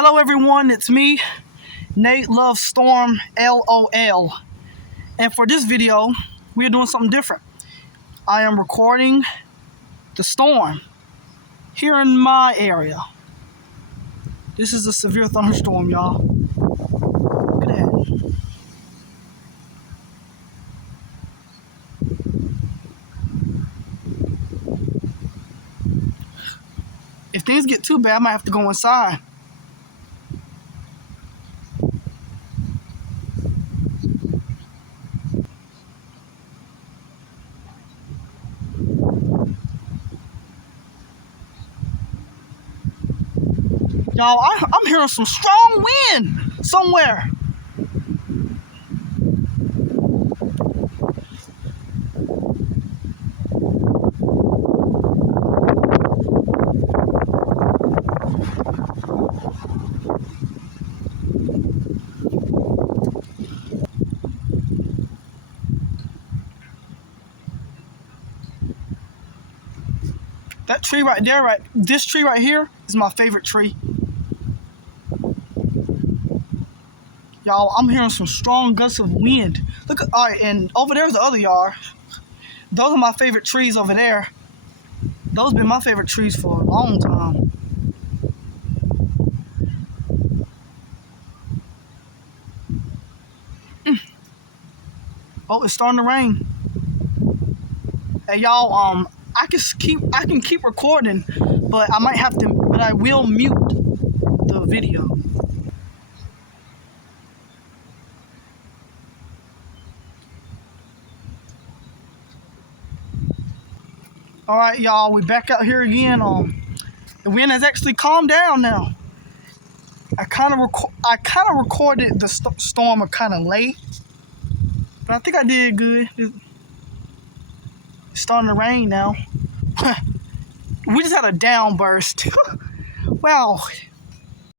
Hello everyone, it's me, Nate Love Storm LOL. And for this video, we're doing something different. I am recording the storm here in my area. This is a severe thunderstorm, y'all. Look at that. If things get too bad, I might have to go inside. Y'all, I'm hearing some strong wind somewhere. That tree right there, this tree right here is my favorite tree. Y'all, I'm hearing some strong gusts of wind. Look, all right, and over there's the other yard. Those are my favorite trees over there. Those have been my favorite trees for a long time. Oh, it's starting to rain. Hey, y'all, I can keep recording, but I might have to, but I will mute the video. All right, y'all, we back out here again. The wind has actually calmed down now. I kind of recorded the storm kind of late, but I think I did good. It's starting to rain now. We just had a downburst. Wow,